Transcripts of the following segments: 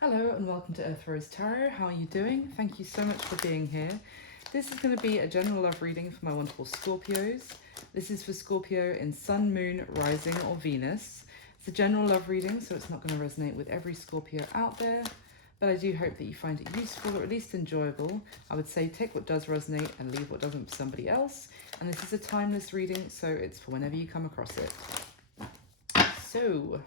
Hello and welcome to Earth Rose Tarot. How are you doing? Thank you so much for being here. This is going to be a general love reading for my wonderful Scorpios. This is for Scorpio in Sun, Moon, Rising or Venus. It's a general love reading, so it's not going to resonate with every Scorpio out there, but I do hope that you find it useful or at least enjoyable. I would say take what does resonate and leave what doesn't for somebody else. And this is a timeless reading, so it's for whenever you come across it. So,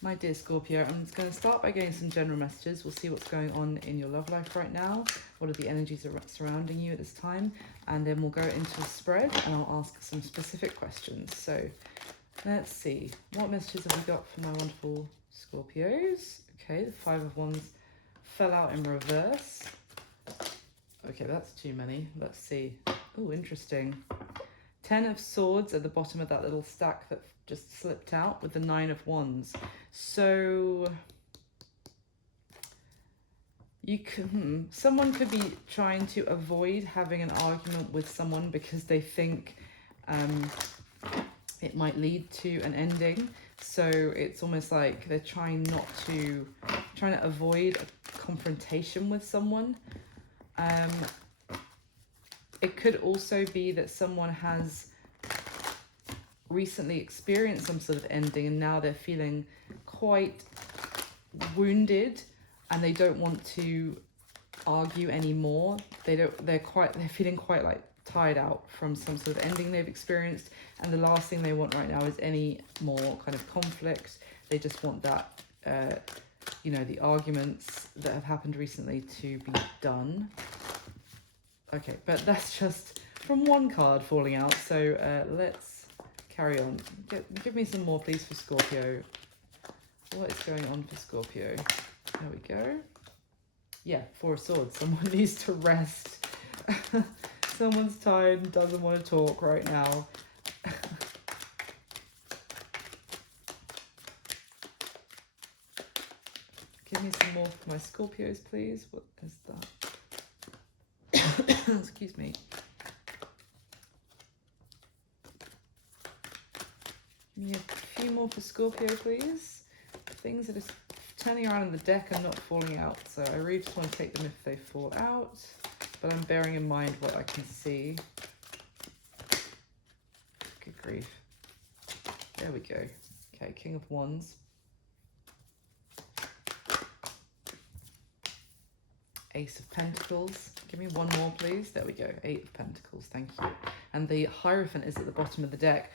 my dear Scorpio, I'm just going to start by getting some general messages. We'll see what's going on in your love life right now. What are the energies surrounding you at this time? And then we'll go into a spread and I'll ask some specific questions. So let's see. What messages have we got for my wonderful Scorpios? Okay, the Five of Wands fell out in reverse. Okay, that's too many. Let's see. Oh, interesting. 10 of Swords at the bottom of that little stack that just slipped out with the 9 of Wands. So you can, someone could be trying to avoid having an argument with someone because they think it might lead to an ending. So it's almost like they're trying to avoid a confrontation with someone. It could also be that someone has recently experienced some sort of ending and now they're feeling quite wounded and they don't want to argue anymore. They're feeling quite like tired out from some sort of ending they've experienced, and the last thing they want right now is any more kind of conflict. They just want that the arguments that have happened recently to be done. Okay, but that's just from one card falling out, so let's carry on. Give me some more, please, for Scorpio. What is going on for Scorpio? There we go. Yeah, Four of Swords. Someone needs to rest. Someone's tired and doesn't want to talk right now. Give me some more for my Scorpios, please. What is that? Excuse me. Give me a few more for Scorpio, please. Things that are turning around in the deck and not falling out. So I really just want to take them if they fall out. But I'm bearing in mind what I can see. Good grief. There we go. Okay, King of Wands. Ace of Pentacles. Give me one more, please. There we go. Eight of Pentacles. Thank you. And the Hierophant is at the bottom of the deck.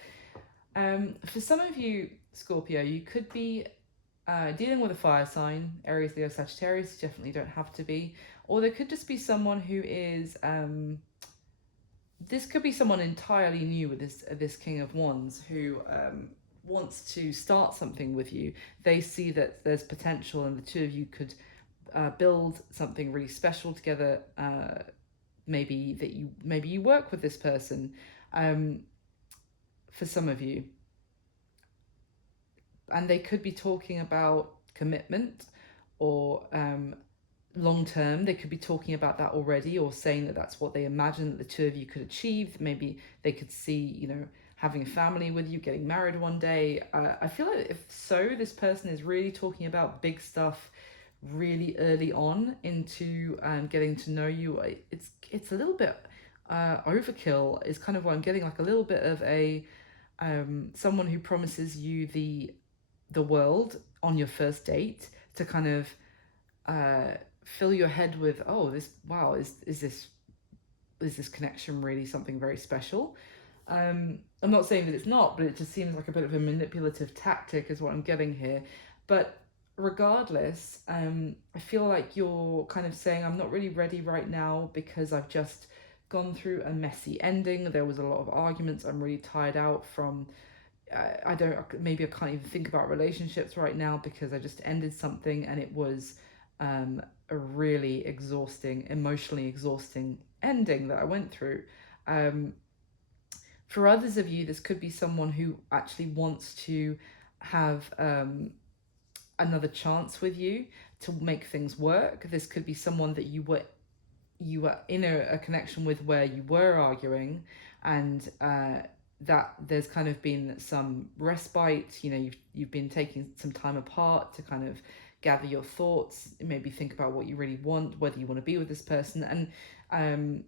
For some of you, Scorpio, you could be dealing with a fire sign. Aries, Leo, Sagittarius. You definitely don't have to be. Or there could just be someone who is... this could be someone entirely new with this King of Wands who wants to start something with you. They see that there's potential and the two of you could build something really special together. Maybe you work with this person. For some of you, and they could be talking about commitment or long term. They could be talking about that already, or saying that that's what they imagine that the two of you could achieve. Maybe they could see, having a family with you, getting married one day. I feel like if so, this person is really talking about big stuff really early on into getting to know you. It's a little bit overkill is kind of what I'm getting, like a little bit of a someone who promises you the world on your first date to kind of fill your head with, oh, is this connection really something very special? I'm not saying that it's not, but it just seems like a bit of a manipulative tactic is what I'm getting here. But regardless, I feel like you're kind of saying, I'm not really ready right now because I've just gone through a messy ending. There was a lot of arguments. I'm really tired out from maybe I can't even think about relationships right now because I just ended something and it was a really exhausting, emotionally exhausting ending that I went through. For others of you, this could be someone who actually wants to have another chance with you to make things work. This could be someone that you were in a connection with where you were arguing, and that there's kind of been some respite. You know, you've been taking some time apart to kind of gather your thoughts, maybe think about what you really want, whether you want to be with this person. And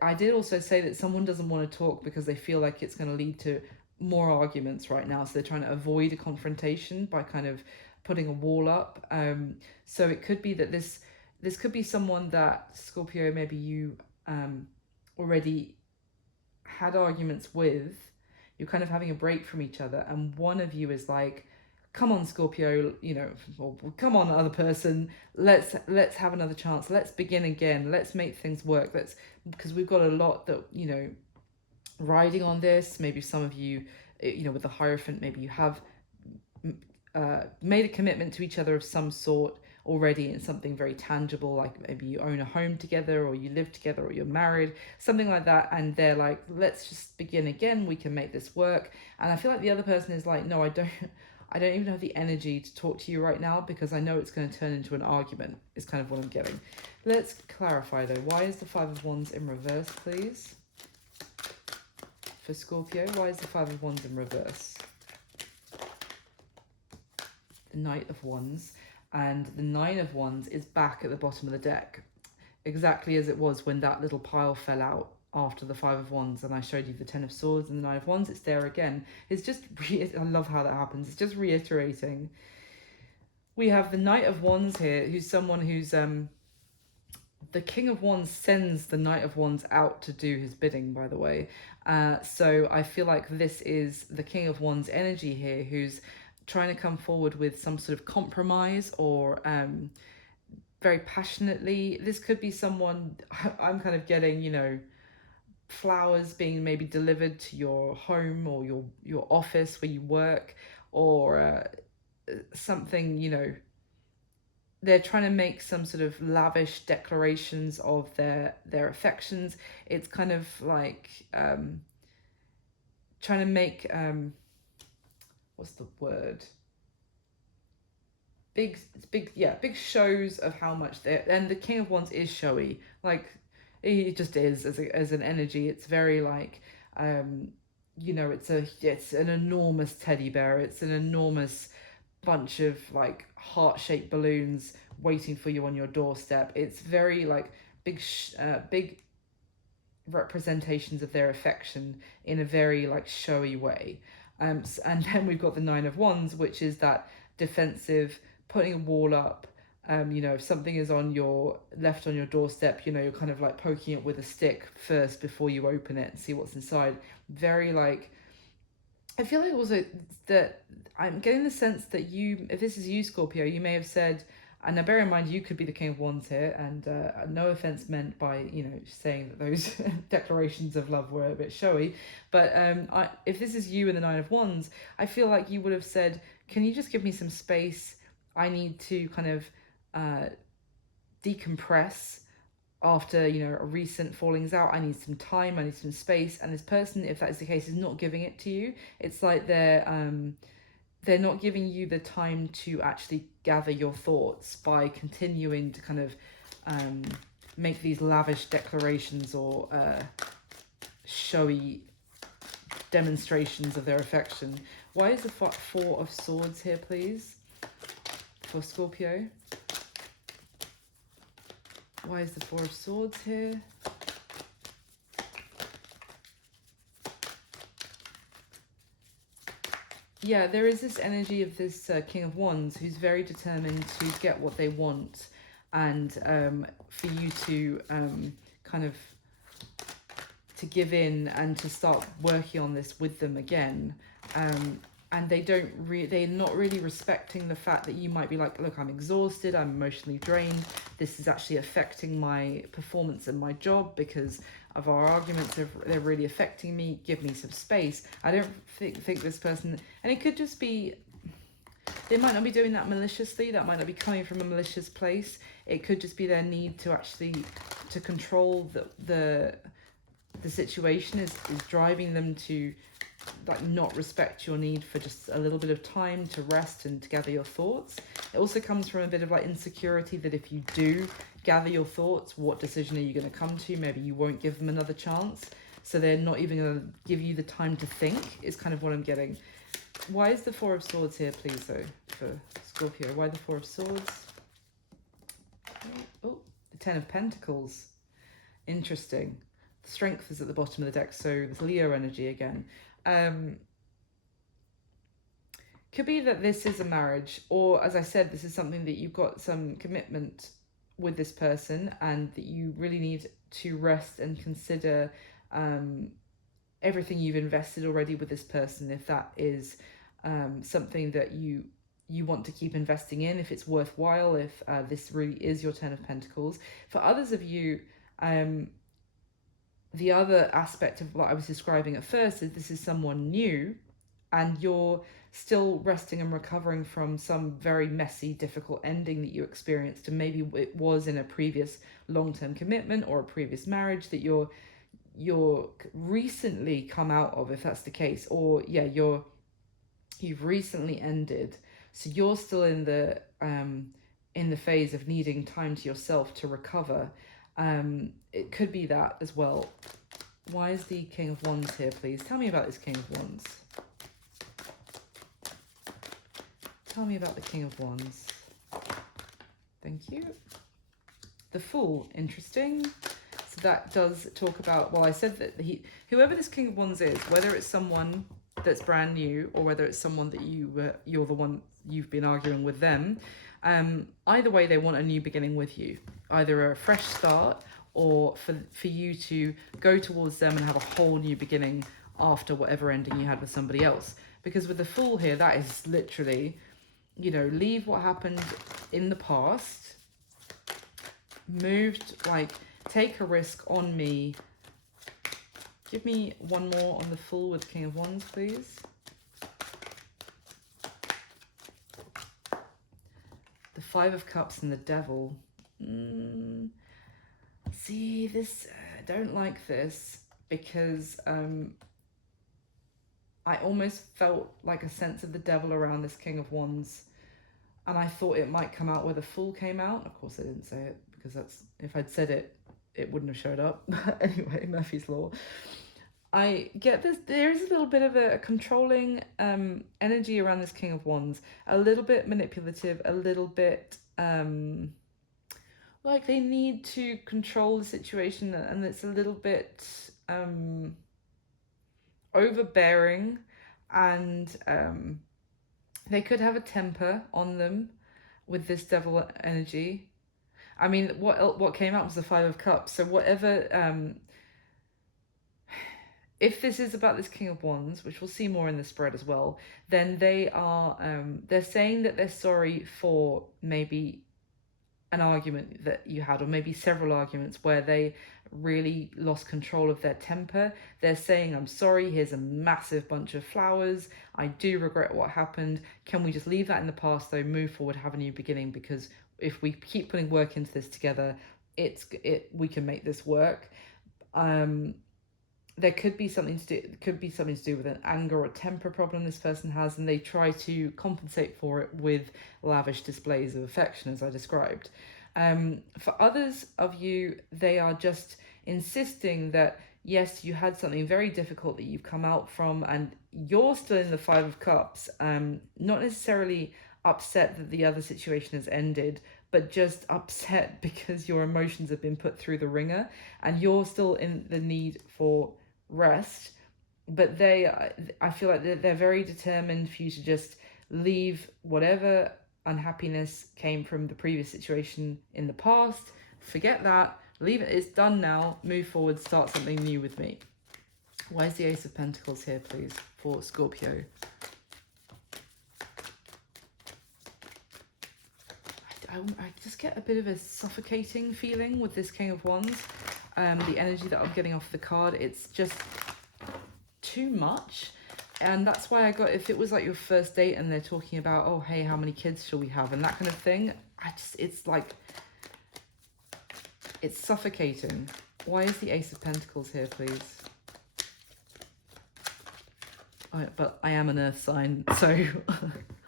I did also say that someone doesn't want to talk because they feel like it's going to lead to more arguments right now. So they're trying to avoid a confrontation by kind of putting a wall up. So it could be that this could be someone that, Scorpio, maybe you already had arguments with. You're kind of having a break from each other, and one of you is like, come on, Scorpio, you know, or come on, other person, let's have another chance, let's begin again, let's make things work, because we've got a lot that, you know, riding on this. Maybe some of you, you know, with the Hierophant, maybe you have made a commitment to each other of some sort already in something very tangible, like maybe you own a home together, or you live together, or you're married, something like that, and they're like, let's just begin again, we can make this work. And I feel like the other person is like, no, I don't even have the energy to talk to you right now, because I know it's going to turn into an argument, is kind of what I'm getting. Let's clarify though, why is the Five of Wands in reverse, please? For Scorpio, why is the Five of Wands in reverse? The Knight of Wands, and the Nine of Wands is back at the bottom of the deck, exactly as it was when that little pile fell out after the Five of Wands, and I showed you the Ten of Swords and the Nine of Wands. It's there again. It's just, I love how that happens. It's just reiterating. We have the Knight of Wands here, who's someone who's, the King of Wands sends the Knight of Wands out to do his bidding, by the way. So I feel like this is the King of Wands energy here, who's trying to come forward with some sort of compromise, or very passionately. This could be someone, I'm kind of getting, you know, flowers being maybe delivered to your home or your office where you work, or something, you know, they're trying to make some sort of lavish declarations of their affections. It's kind of like trying to make what's the word, big shows of how much they're, and the King of Wands is showy, like it just is as an energy. It's very like you know, it's an enormous teddy bear, it's an enormous bunch of like heart-shaped balloons waiting for you on your doorstep. It's very like big representations of their affection in a very like showy way. And then we've got the Nine of Wands, which is that defensive, putting a wall up. You know, if something is left on your doorstep, you know, you're kind of like poking it with a stick first before you open it and see what's inside. Very like, I feel like also that I'm getting the sense that you, if this is you, Scorpio, you may have said, and now bear in mind, you could be the King of Wands here, and no offense meant by, you know, saying that those declarations of love were a bit showy, but if this is you in the Nine of Wands, I feel like you would have said, can you just give me some space? I need to kind of decompress after, you know, a recent fallings out. I need some time, I need some space. And this person, if that is the case, is not giving it to you. It's like they're not giving you the time to actually gather your thoughts by continuing to kind of make these lavish declarations or showy demonstrations of their affection. Why is the Four of Swords here, please, for Scorpio? Why is the Four of Swords here? Yeah, there is this energy of this King of Wands who's very determined to get what they want, and for you to kind of to give in and to start working on this with them again. And they're not really respecting the fact that you might be like, look, I'm exhausted, I'm emotionally drained, this is actually affecting my performance in my job because of our arguments, they're really affecting me, give me some space. I don't think this person, and it could just be, they might not be doing that maliciously, that might not be coming from a malicious place. It could just be their need to actually, to control the situation is driving them to like not respect your need for just a little bit of time to rest and to gather your thoughts. It also comes from a bit of like insecurity that if you do gather your thoughts, what decision are you going to come to? Maybe you won't give them another chance. So they're not even going to give you the time to think, is kind of what I'm getting. Why is the Four of Swords here, please, though, for Scorpio? Why the Four of Swords? Oh, the Ten of Pentacles. Interesting. The Strength is at the bottom of the deck, so there's Leo energy again. Could be that this is a marriage, or as I said, this is something that you've got some commitment with this person and that you really need to rest and consider everything you've invested already with this person, if that is something that you want to keep investing in, if it's worthwhile, if this really is your Ten of Pentacles. For others of you, the other aspect of what I was describing at first is this is someone new and you're still resting and recovering from some very messy, difficult ending that you experienced, and maybe it was in a previous long-term commitment or a previous marriage that you're recently come out of, if that's the case, or yeah, you've recently ended, so you're still in the phase of needing time to yourself to recover. It could be that as well. Why is the King of Wands here, please? Tell me about this King of Wands. Tell me about the King of Wands. Thank you. The Fool, interesting. So that does talk about, well, I said that whoever this King of Wands is, whether it's someone that's brand new or whether it's someone that you're the one you've been arguing with them, either way they want a new beginning with you, either a fresh start or for you to go towards them and have a whole new beginning after whatever ending you had with somebody else. Because with the Fool here, that is literally, you know, leave what happened in the past, take a risk on me. Give me one more on the Fool with King of Wands, please. The Five of Cups and the Devil. See, this, I don't like this because I almost felt like a sense of the devil around this King of Wands. And I thought it might come out where the Fool came out. Of course, I didn't say it because if I'd said it, it wouldn't have showed up. But anyway, Murphy's Law. I get this. There is a little bit of a controlling energy around this King of Wands. A little bit manipulative, a little bit like they need to control the situation, and it's a little bit overbearing, and they could have a temper on them with this devil energy. I mean, what came out was the Five of Cups. So whatever, if this is about this King of Wands, which we'll see more in the spread as well, then they are, they're saying that they're sorry for maybe an argument that you had, or maybe several arguments where they really lost control of their temper. They're saying, I'm sorry, here's a massive bunch of flowers, I do regret what happened, can we just leave that in the past though, move forward, have a new beginning, because if we keep putting work into this together, we can make this work. There could be something to do with an anger or temper problem this person has, and they try to compensate for it with lavish displays of affection, as I described. For others of you, they are just insisting that, yes, you had something very difficult that you've come out from, and you're still in the Five of Cups, not necessarily upset that the other situation has ended, but just upset because your emotions have been put through the ringer, and you're still in the need for rest. But I feel like they're very determined for you to just leave whatever unhappiness came from the previous situation in the past, forget that, leave it, it's done now, move forward, start something new with me. Why is the Ace of Pentacles here, please, for Scorpio? I just get a bit of a suffocating feeling with this King of Wands. The energy that I'm getting off the card, it's just too much. And that's why I got, if it was like your first date and they're talking about, oh, hey, how many kids shall we have? And that kind of thing. It's like, it's suffocating. Why is the Ace of Pentacles here, please? Oh, but I am an earth sign, so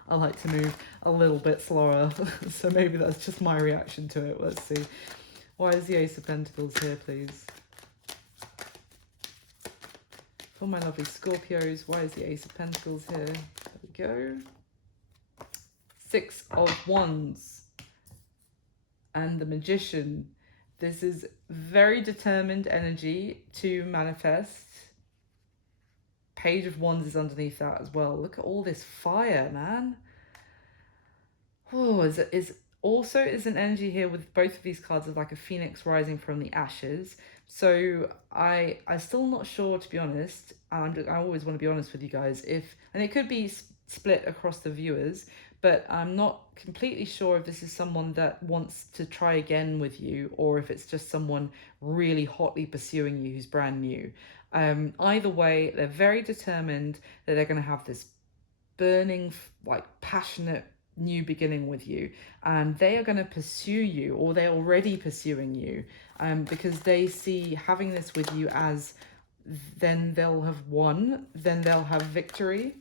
I like to move a little bit slower. So maybe that's just my reaction to it. Let's see. Why is the Ace of Pentacles here, please? For my lovely Scorpios, why is the Ace of Pentacles here? There we go. Six of Wands and the Magician. This is very determined energy to manifest. Page of Wands is underneath that as well. Look at all this fire, man. Oh, is also is an energy here with both of these cards of like a phoenix rising from the ashes. So I'm still not sure, to be honest. And I always want to be honest with you guys. And it could be split across the viewers, but I'm not completely sure if this is someone that wants to try again with you, or if it's just someone really hotly pursuing you who's brand new. Either way, they're very determined that they're going to have this burning, like passionate new beginning with you, and they are going to pursue you, or they're already pursuing you, because they see having this with you as then they'll have won, then they'll have victory.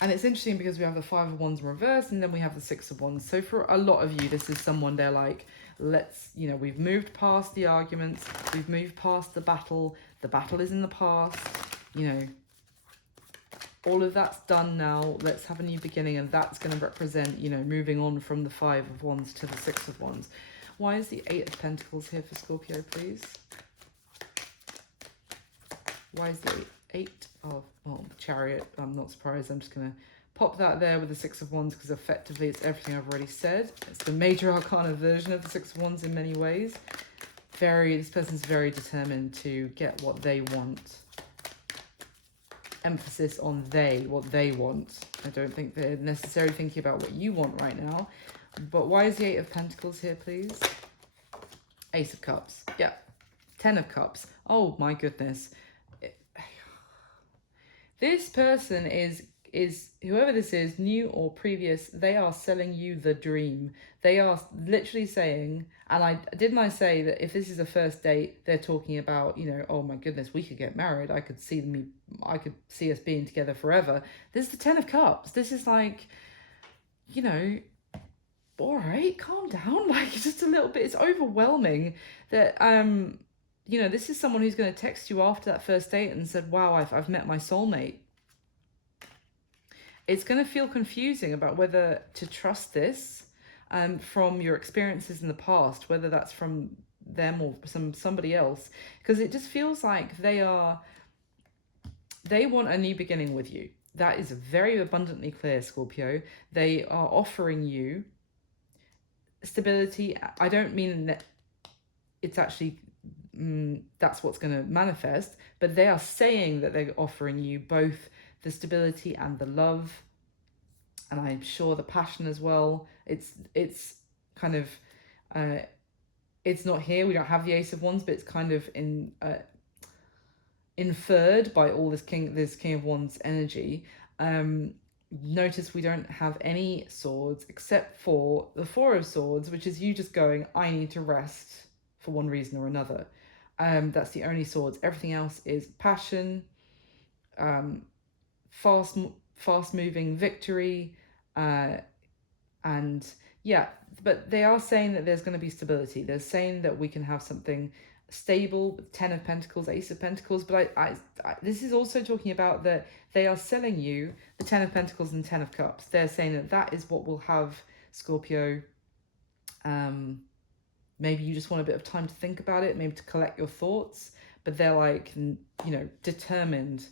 And it's interesting because we have the Five of Wands in reverse, and then we have the Six of Wands. So for a lot of you, this is someone they're like, let's, you know, we've moved past the arguments, we've moved past the battle is in the past, you know, all of that's done now, let's have a new beginning. And that's going to represent, you know, moving on from the Five of Wands to the Six of Wands. Why is the Eight of Pentacles here for Scorpio, please? Why is the Eight of, well, Chariot? I'm not surprised. I'm just going to pop that there with the Six of Wands, because effectively it's everything I've already said. It's the major arcana version of the Six of Wands in many ways. This person's very determined to get what they want. Emphasis on what they want. I don't think they're necessarily thinking about what you want right now. But why is the Eight of Pentacles here, please? Ace of Cups. Yeah. 10 of Cups. Oh my goodness. This person is whoever this is, new or previous, they are selling you the dream. They are literally saying, and I say that if this is a first date, they're talking about, you know, oh my goodness, we could get married. I could see us being together forever. This is the 10 of Cups. This is like, you know, all right, calm down. Like, just a little bit. It's overwhelming that, you know, this is someone who's going to text you after that first date and said, wow, I've met my soulmate. It's going to feel confusing about whether to trust this from your experiences in the past, whether that's from them or somebody else, because it just feels like they want a new beginning with you. That is very abundantly clear, Scorpio. They are offering you stability. I don't mean that it's actually that's what's going to manifest, but they are saying that they're offering you both the stability and the love, and I'm sure the passion as well. It's kind of it's not here. We don't have the Ace of Wands, but it's kind of inferred by all this King of Wands energy. Notice we don't have any swords except for the Four of Swords, which is you just going, I need to rest for one reason or another. That's the only swords. Everything else is passion, fast moving victory, and yeah, but they are saying that there's going to be stability. They're saying that we can have something stable. 10 of Pentacles, Ace of Pentacles, but I this is also talking about that they are selling you the 10 of Pentacles and 10 of Cups. They're saying that is what will have, Scorpio. Maybe you just want a bit of time to think about it, maybe to collect your thoughts, but they're like, you know, determined.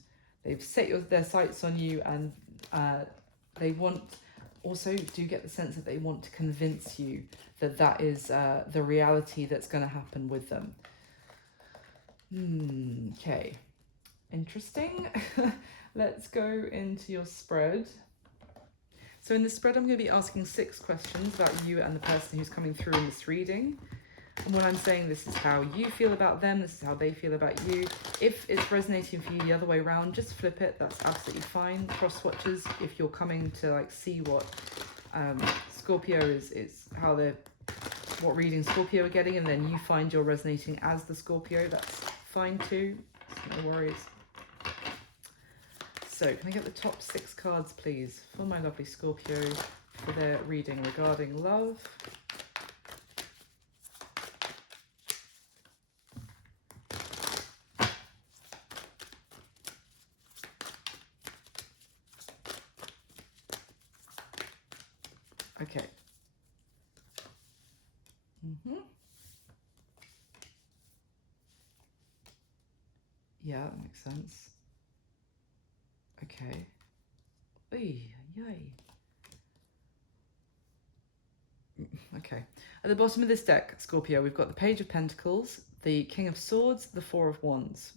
They've set their sights on you, and they want, also do get the sense that they want to convince you that is the reality that's going to happen with them. Okay, interesting. Let's go into your spread. So in the spread, I'm going to be asking 6 questions about you and the person who's coming through in this reading. And when I'm saying this is how you feel about them, this is how they feel about you. If it's resonating for you the other way around, just flip it. That's absolutely fine. Cross swatches, if you're coming to like see what Scorpio is how what reading Scorpio are getting, and then you find you're resonating as the Scorpio, that's fine too. No worries. So can I get the top 6 cards, please, for my lovely Scorpio for their reading regarding love? Okay. Yeah, that makes sense. Okay. Oy, yay. Okay. At the bottom of this deck, Scorpio, we've got the Page of Pentacles, the King of Swords, the Four of Wands,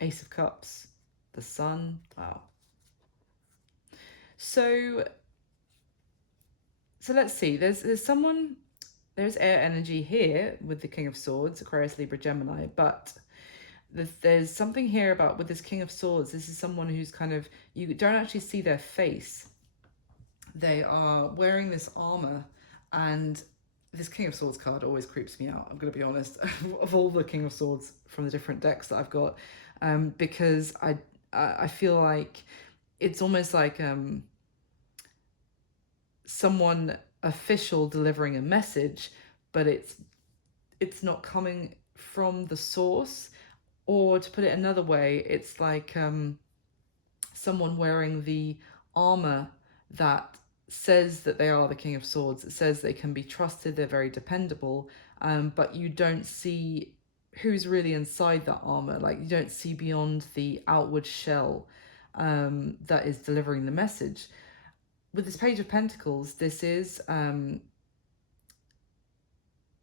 Ace of Cups, the Sun. Wow. So let's see. There's air energy here with the King of Swords, Aquarius, Libra, Gemini, but there's something here about with this King of Swords. This is someone who's kind of, you don't actually see their face. They are wearing this armor, and this King of Swords card always creeps me out, I'm going to be honest, of all the King of Swords from the different decks that I've got, because I feel like it's almost like someone official delivering a message, but it's not coming from the source. Or to put it another way, it's like someone wearing the armor that says that they are the King of Swords. It says they can be trusted, they're very dependable, but you don't see who's really inside that armor. Like, you don't see beyond the outward shell that is delivering the message. With this Page of Pentacles, this is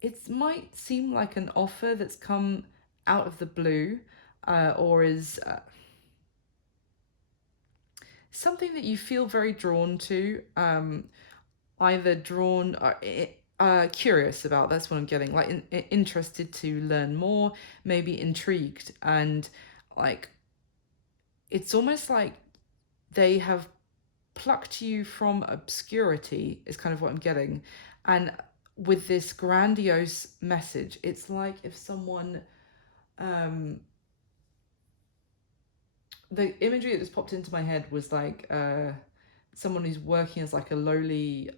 it might seem like an offer that's come out of the blue, or is something that you feel very drawn to, either drawn or curious about. That's what I'm getting, like interested to learn more, maybe intrigued, and like it's almost like they have plucked you from obscurity is kind of what I'm getting. And with this grandiose message, it's like if someone the imagery that just popped into my head was like someone who's working as like a lowly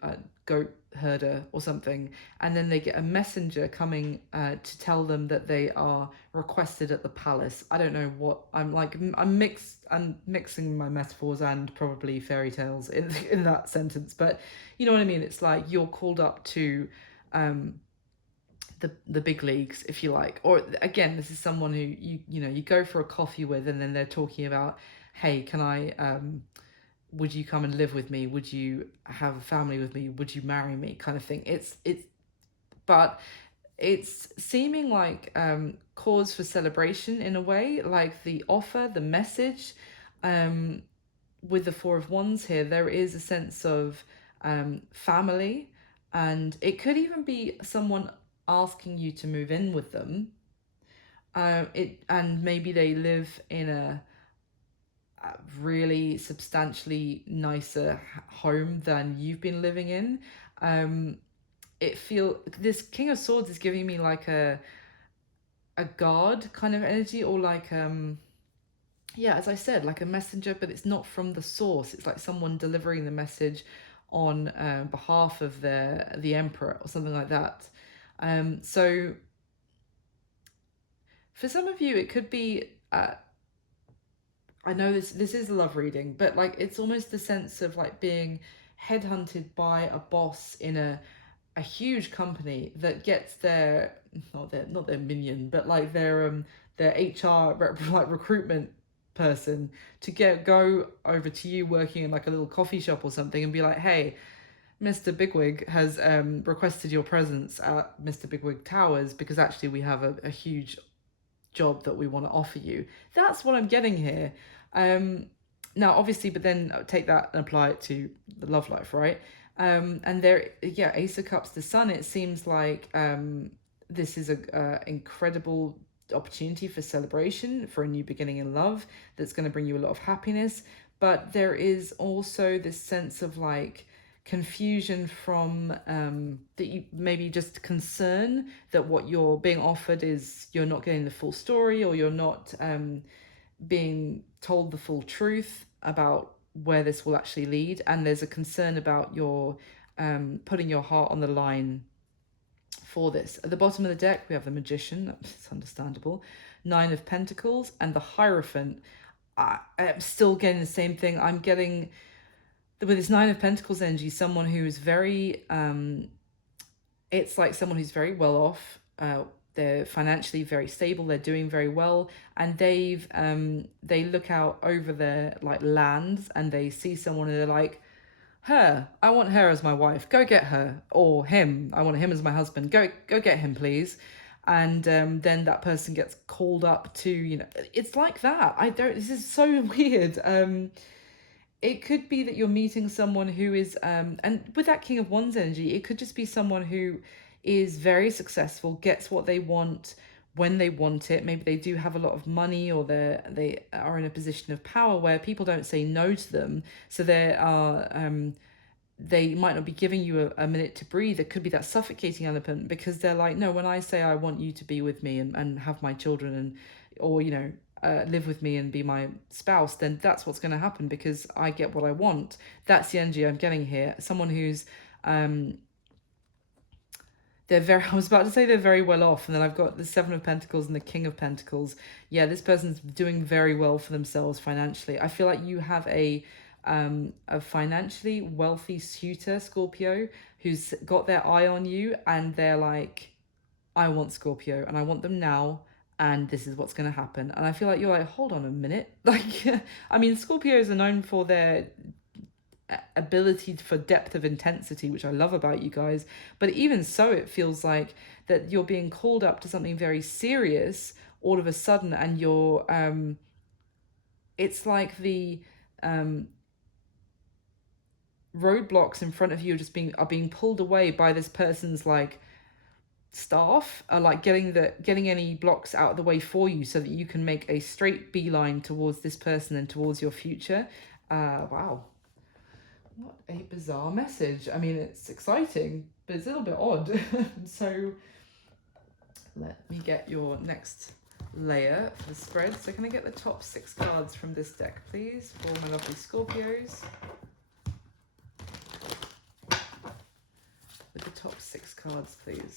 goat herder or something, and then they get a messenger coming to tell them that they are requested at the palace. I don't know what I'm mixing my metaphors and probably fairy tales in that sentence, but you know what I mean. It's like you're called up to the big leagues, if you like. Or again, this is someone who you go for a coffee with, and then they're talking about, hey, can I would you come and live with me? Would you have a family with me? Would you marry me? Kind of thing. But it's seeming like cause for celebration in a way, like the offer, the message. With the Four of Wands here, there is a sense of family, and it could even be someone asking you to move in with them. And maybe they live in a really substantially nicer home than you've been living in. This King of Swords is giving me like a guard kind of energy, or like yeah, as I said, like a messenger, but it's not from the source. It's like someone delivering the message on behalf of the emperor or something like that. So for some of you, it could be. I know this is a love reading, but like it's almost the sense of like being headhunted by a boss in a huge company that gets their not their minion, but like their HR like recruitment person to go over to you working in like a little coffee shop or something and be like, hey, Mr. Bigwig has requested your presence at Mr. Bigwig Towers because actually we have a huge job that we want to offer you. That's what I'm getting here. Now, obviously, but then take that and apply it to the love life, right? And there, yeah, Ace of Cups, the Sun. It seems like this is a incredible opportunity for celebration, for a new beginning in love that's going to bring you a lot of happiness. But there is also this sense of like confusion from that you maybe just concern that what you're being offered is you're not getting the full story, or you're not being told the full truth about where this will actually lead, and there's a concern about your putting your heart on the line for this. At the bottom of the deck, we have the Magician. That's understandable. Nine of Pentacles and the Hierophant. I'm still getting the same thing. I'm getting with this Nine of Pentacles energy, someone who is very, it's like someone who's very well off. They're financially very stable. They're doing very well, and they look out over their like lands, and they see someone, and they're like, her, I want her as my wife. Go get her, or him. I want him as my husband. Go get him, please. And then that person gets called up to, it's like that. I don't. This is so weird. It could be that you're meeting someone who is, and with that King of Wands energy, it could just be someone who is very successful, gets what they want when they want it. Maybe they do have a lot of money, or they are in a position of power where people don't say no to them. So they might not be giving you a minute to breathe. It could be that suffocating element, because they're like, no, when I say I want you to be with me and have my children, and or live with me and be my spouse, then that's what's going to happen, because I get what I want. That's the energy I'm getting here. Someone who's they're very, I was about to say they're very well off, and then I've got the Seven of Pentacles and the King of Pentacles. Yeah, this person's doing very well for themselves financially. I feel like you have a financially wealthy suitor, Scorpio, who's got their eye on you, and they're like, I want Scorpio, and I want them now, and this is what's going to happen. And I feel like you're like, hold on a minute. Like, I mean, Scorpios are known for their ability for depth of intensity, which I love about you guys. But even so, it feels like that you're being called up to something very serious all of a sudden, and you're, it's like the, roadblocks in front of you are being pulled away by this person's like staff, are like getting any blocks out of the way for you, so that you can make a straight beeline towards this person and towards your future. Wow, what a bizarre message. I mean, it's exciting, but it's a little bit odd. So let me get your next layer for the spread. So can I get the top 6 cards from this deck, please, for my lovely Scorpios? With the top 6 cards, please.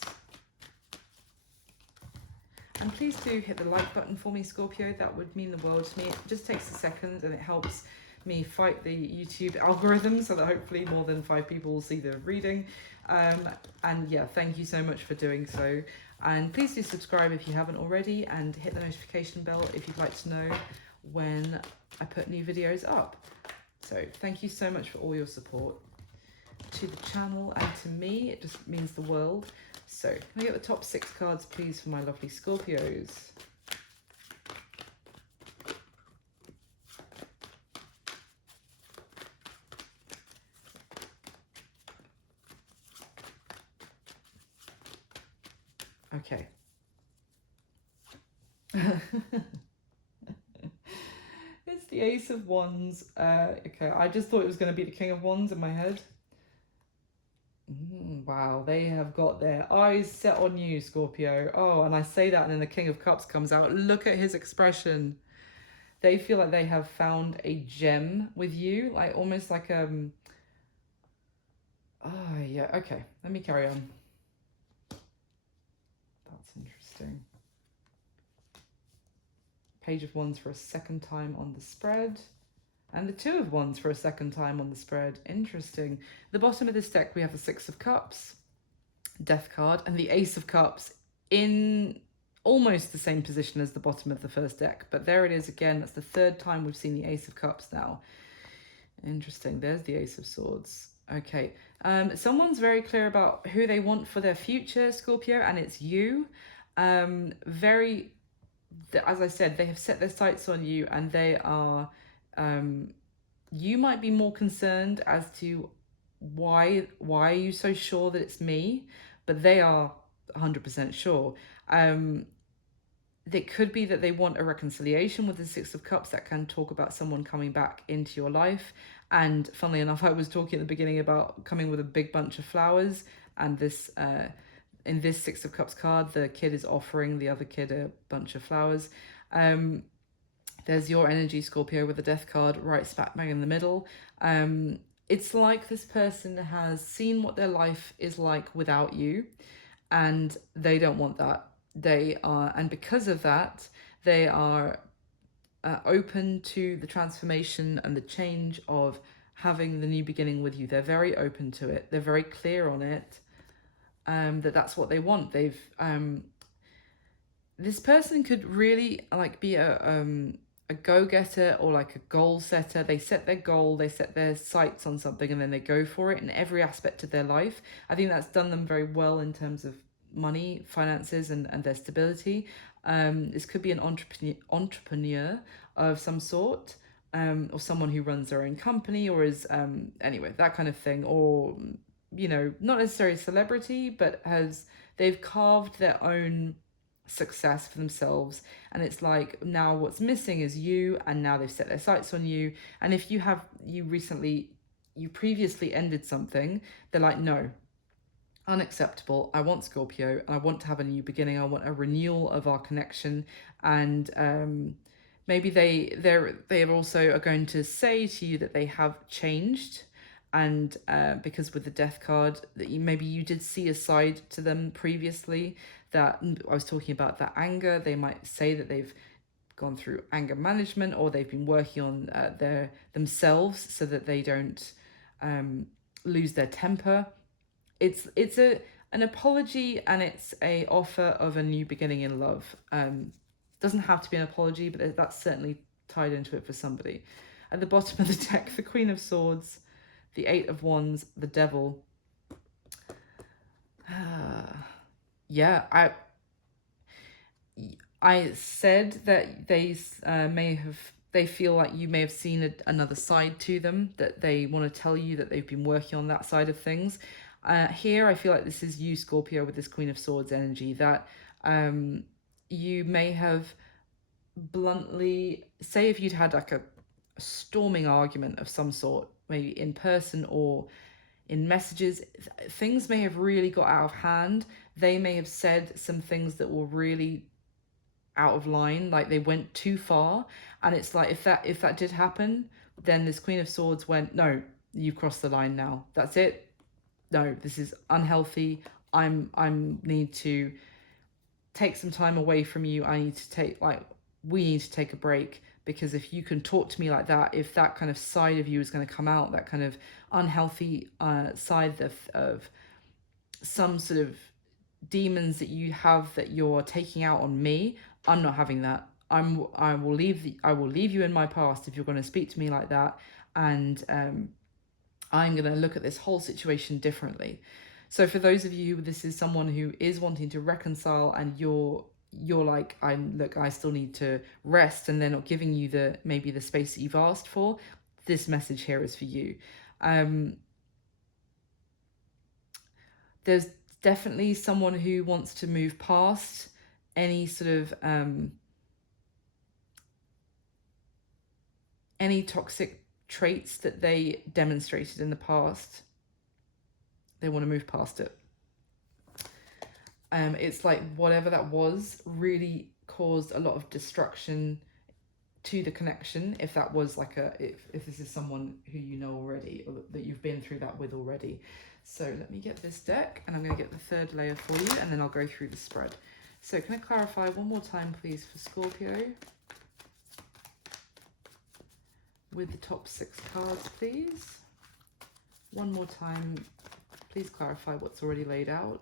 And please do hit the like button for me, Scorpio. That would mean the world to me. It just takes a second, and it helps me fight the YouTube algorithm, so that hopefully more than 5 people will see the reading. And yeah, thank you so much for doing so. And please do subscribe if you haven't already, and hit the notification bell if you'd like to know when I put new videos up. So thank you so much for all your support to the channel and to me. It just means the world. So can I get the top 6 cards, please, for my lovely Scorpios? Okay. It's the Ace of Wands. Okay, I just thought it was going to be the King of Wands in my head. Wow, they have got their eyes set on you, Scorpio. Oh, and I say that, and then the King of Cups comes out. Look at his expression. They feel like they have found a gem with you, like almost like oh yeah, okay. Let me carry on. That's interesting. Page of Wands for a second time on the spread. And the Two of Wands for a second time on the spread. Interesting. The bottom of this deck, we have the Six of Cups, Death card, and the Ace of Cups in almost the same position as the bottom of the first deck. But there it is again. That's the 3rd time we've seen the Ace of Cups now. Interesting. There's the Ace of Swords. Okay. Someone's very clear about who they want for their future, Scorpio, and it's you. Very, as I said, they have set their sights on you, and they are... you might be more concerned as to why are you so sure that it's me, but they are 100% sure. It could be that they want a reconciliation with the Six of Cups. That can talk about someone coming back into your life. And funnily enough, I was talking at the beginning about coming with a big bunch of flowers, and this in this Six of Cups card, the kid is offering the other kid a bunch of flowers. There's your energy, Scorpio, with the Death card right smack bang in the middle. It's like this person has seen what their life is like without you, and they don't want that. They are, and because of that, they are open to the transformation and the change of having the new beginning with you. They're very open to it. They're very clear on it, that that's what they want. They've this person could really like be a go-getter or like a goal setter. They set their goal, they set their sights on something, and then they go for it in every aspect of their life. I think that's done them very well in terms of money, finances, and their stability. This could be an entrepreneur of some sort, or someone who runs their own company, or is anyway, that kind of thing. Or, you know, not necessarily a celebrity, but they've carved their own success for themselves, and it's like now what's missing is you, and now they've set their sights on you. And if you previously ended something, they're like, no, unacceptable. I want Scorpio, and I want to have a new beginning. I want a renewal of our connection. And maybe they also are going to say to you that they have changed, and because with the death card, that maybe you did see a side to them previously, that I was talking about, that anger. They might say that they've gone through anger management, or they've been working on themselves so that they don't lose their temper. It's an apology, and it's a offer of a new beginning in love. Doesn't have to be an apology, but that's certainly tied into it for somebody. At the bottom of the deck, the Queen of Swords, the Eight of Wands, the Devil. Yeah, I said that they feel like you may have seen another side to them, that they want to tell you that they've been working on that side of things. Here, I feel like this is you, Scorpio, with this Queen of Swords energy, that you may have bluntly, say if you'd had like a storming argument of some sort, maybe in person or in messages, things may have really got out of hand. They may have said some things that were really out of line, like they went too far. And it's like, if that did happen, then this Queen of Swords went, no, you've crossed the line now. That's it. No, this is unhealthy. I'm need to take some time away from you. We need to take a break, because if you can talk to me like that, if that kind of side of you is going to come out, that kind of unhealthy side of some sort of demons that you have that you're taking out on me, I'm not having that. I will leave you in my past if you're going to speak to me like that, and I'm going to look at this whole situation differently. So for those of you, this is someone who is wanting to reconcile, and you're like, I still need to rest, and they're not giving you maybe the space that you've asked for. This message here is for you. There's definitely someone who wants to move past any sort of any toxic traits that they demonstrated in the past. They want to move past it. It's like whatever that was really caused a lot of destruction to the connection. If that was like if this is someone who you know already, or that you've been through that with already. So let me get this deck, and I'm going to get the third layer for you, and then I'll go through the spread. So can I clarify one more time, please, for Scorpio? With the top 6 cards, please. One more time, please clarify what's already laid out.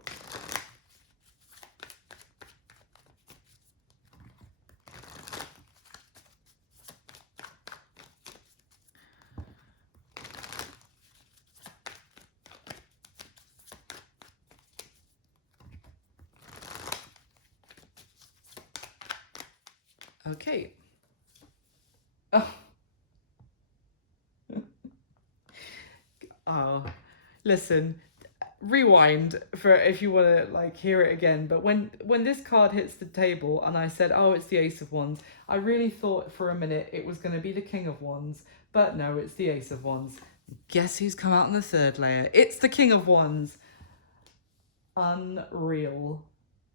Okay. Oh. Listen, rewind for if you want to like hear it again. But when this card hits the table and I said, oh, it's the Ace of Wands, I really thought for a minute it was going to be the King of Wands, but no, it's the Ace of Wands. Guess who's come out on the third layer? It's the King of Wands. Unreal.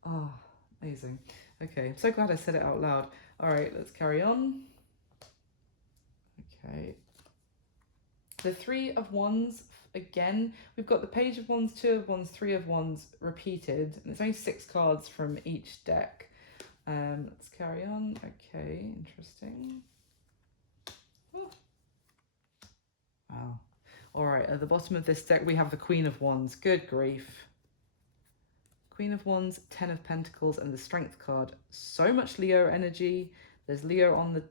Oh, amazing. Okay, I'm so glad I said it out loud. All right, let's carry on. Okay. The Three of Wands, again, we've got the Page of Wands, Two of Wands, Three of Wands repeated, and it's only 6 cards from each deck. Let's carry on. Okay, interesting. Oh. Wow. All right, at the bottom of this deck, we have the Queen of Wands. Good grief. Queen of Wands, Ten of Pentacles, and the Strength card. So much Leo energy. There's Leo on the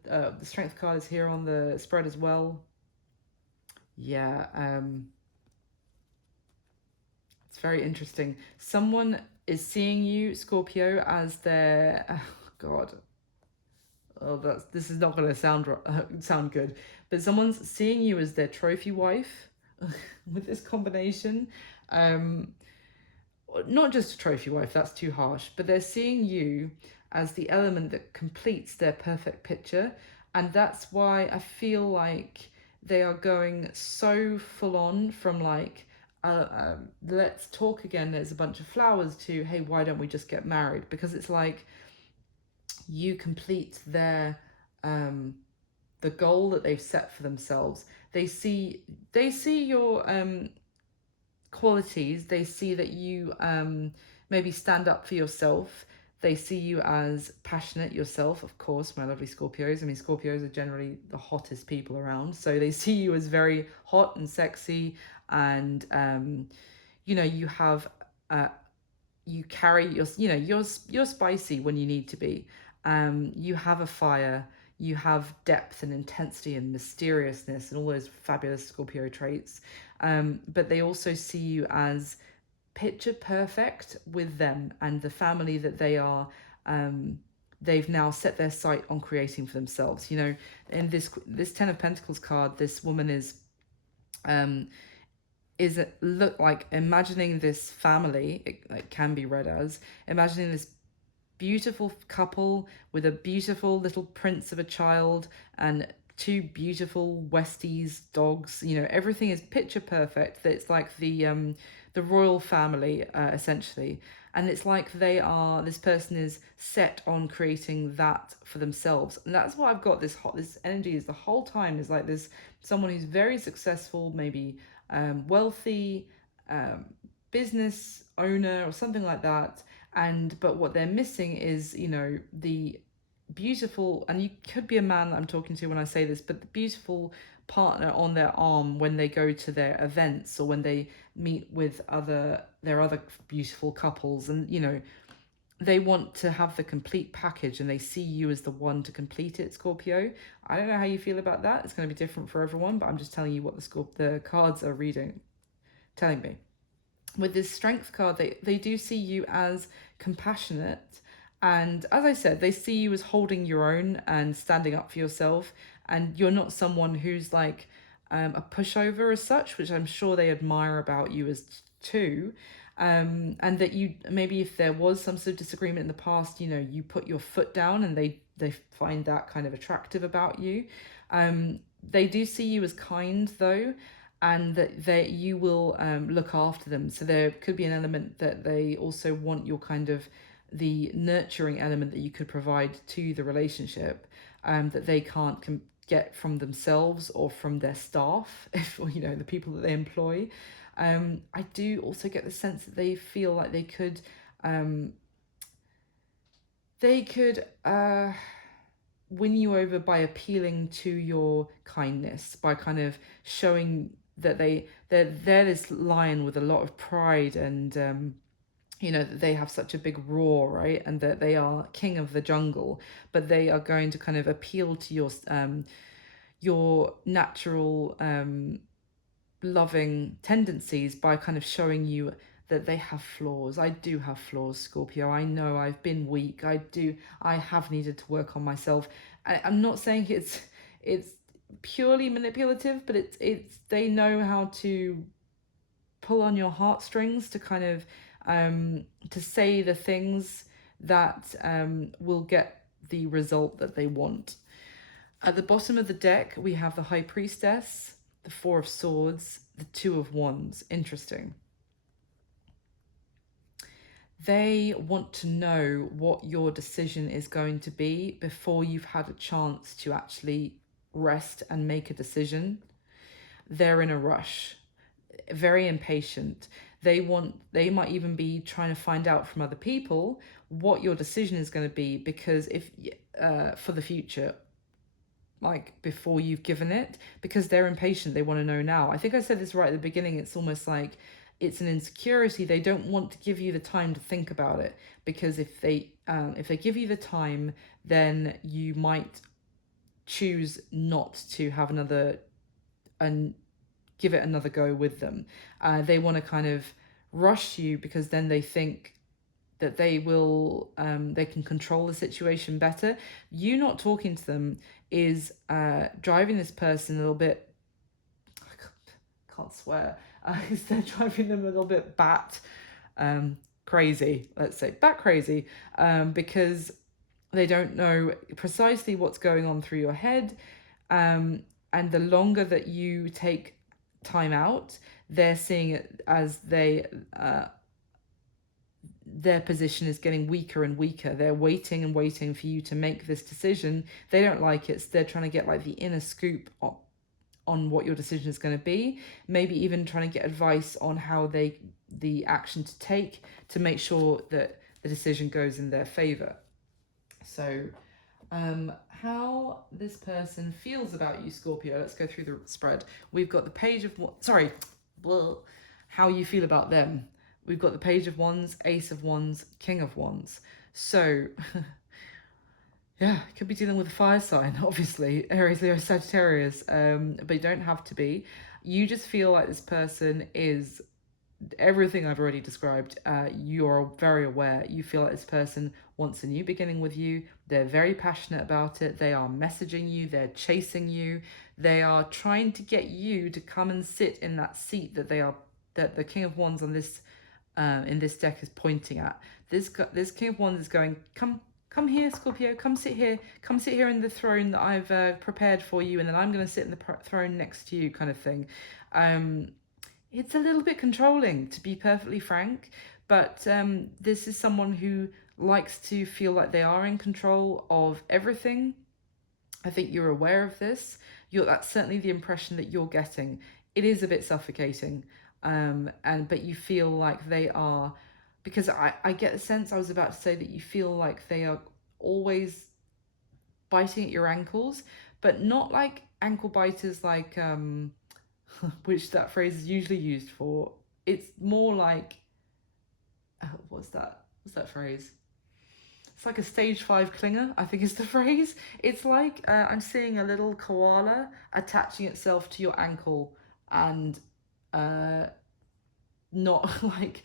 Strength card is here on the spread as well. Yeah, it's very interesting. Someone is seeing you, Scorpio, as their, oh God, this is not going to sound good, but someone's seeing you as their trophy wife with this combination. Not just a trophy wife, that's too harsh, but they're seeing you as the element that completes their perfect picture. And that's why I feel like they are going so full on from like, let's talk again, there's a bunch of flowers, to, hey, why don't we just get married? Because it's like you complete their the goal that they've set for themselves. They see your qualities. They see that you maybe stand up for yourself. They see you as passionate yourself, of course, my lovely Scorpios. I mean, Scorpios are generally the hottest people around. So they see you as very hot and sexy, and you know, you have you carry your, you know, you're spicy when you need to be. You have a fire, you have depth and intensity and mysteriousness and all those fabulous Scorpio traits. But they also see you as picture perfect with them and the family that they are. They've now set their sight on creating for themselves. You know, in this Ten of Pentacles card, this woman is look like imagining this family. It can be read as imagining this beautiful couple with a beautiful little prince of a child and two beautiful Westies dogs. You know, everything is picture perfect. It's like the royal family, essentially. And it's like this person is set on creating that for themselves. And that's why I've got this energy is the whole time is like this someone who's very successful, maybe wealthy, business owner or something like that. But what they're missing is, you know, the beautiful, and you could be a man that I'm talking to when I say this, but the beautiful partner on their arm when they go to their events or when they meet with their other beautiful couples. And you know, they want to have the complete package and they see you as the one to complete it, Scorpio. I don't know how you feel about that. It's going to be different for everyone, but I'm just telling you what the cards are telling me. With this Strength card, they do see you as compassionate. And as I said, they see you as holding your own and standing up for yourself. And you're not someone who's like a pushover as such, which I'm sure they admire about you as too. And that you, maybe if there was some sort of disagreement in the past, you know, you put your foot down and they find that kind of attractive about you. They do see you as kind though, and that you will look after them. So there could be an element that they also want your kind of the nurturing element that you could provide to the relationship, that they can't get from themselves or from their staff, if you know, the people that they employ. I do also get the sense that they feel like they could win you over by appealing to your kindness, by kind of showing that they're this lion with a lot of pride, and you know, that they have such a big roar, right, and that they are king of the jungle, but they are going to kind of appeal to your natural loving tendencies by kind of showing you that they have flaws. I do have flaws, Scorpio. I know I've been weak. I have needed to work on myself. I'm not saying it's purely manipulative, but it's they know how to pull on your heartstrings to kind of to say the things that will get the result that they want. At the bottom of the deck, we have the High Priestess, the Four of Swords, the Two of Wands. Interesting. They want to know what your decision is going to be before you've had a chance to actually rest and make a decision. They're in a rush, very impatient. They might even be trying to find out from other people what your decision is going to be, because if for the future, like before you've given it, because they're impatient. They want to know now. I think I said this right at the beginning. It's almost like it's an insecurity. They don't want to give you the time to think about it, because if they give you the time, then you might choose not to have another and give it another go with them. They want to kind of rush you, because then they think that they can control the situation better. You not talking to them is driving this person a little bit, I can't swear, they're driving them a little bit crazy, let's say bat crazy, because they don't know precisely what's going on through your head. And the longer that you take time out, they're seeing it as their position is getting weaker and weaker. They're waiting and waiting for you to make this decision. They don't like it, so they're trying to get like the inner scoop on what your decision is going to be. Maybe even trying to get advice on how the action to take to make sure that the decision goes in their favor. So how this person feels about you, Scorpio. Let's go through the spread. We've got the page of how you feel about them. We've got the Page of Wands, Ace of Wands, King of Wands. So, yeah, could be dealing with a fire sign, obviously, Aries, Leo, Sagittarius, but you don't have to be. You just feel like this person is everything I've already described. You're very aware. You feel like this person wants a new beginning with you. They're very passionate about it. They are messaging you. They're chasing you. They are trying to get you to come and sit in that seat that the King of Wands on this in this deck is pointing at. This King of Wands is going, come here, Scorpio, come sit here in the throne that I've prepared for you, and then I'm going to sit in the throne next to you, kind of thing. It's a little bit controlling, to be perfectly frank, but this is someone who likes to feel like they are in control of everything. I think you're aware of this. That's certainly the impression that you're getting. It is a bit suffocating. But you feel like they are, because I get the sense, I was about to say that you feel like they are always biting at your ankles, but not like ankle biters, like which that phrase is usually used for. It's more like what's that phrase? It's like a stage 5 clinger, I think is the phrase. It's like I'm seeing a little koala attaching itself to your ankle and not like,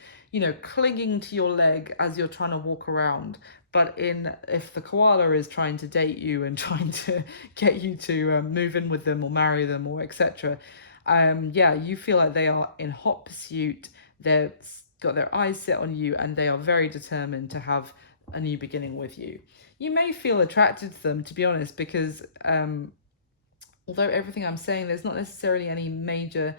clinging to your leg as you're trying to walk around, but if the koala is trying to date you and trying to get you to move in with them or marry them or etc. You feel like they are in hot pursuit. They've got their eyes set on you, and they are very determined to have a new beginning with you. You may feel attracted to them, to be honest, because although everything I'm saying, there's not necessarily any major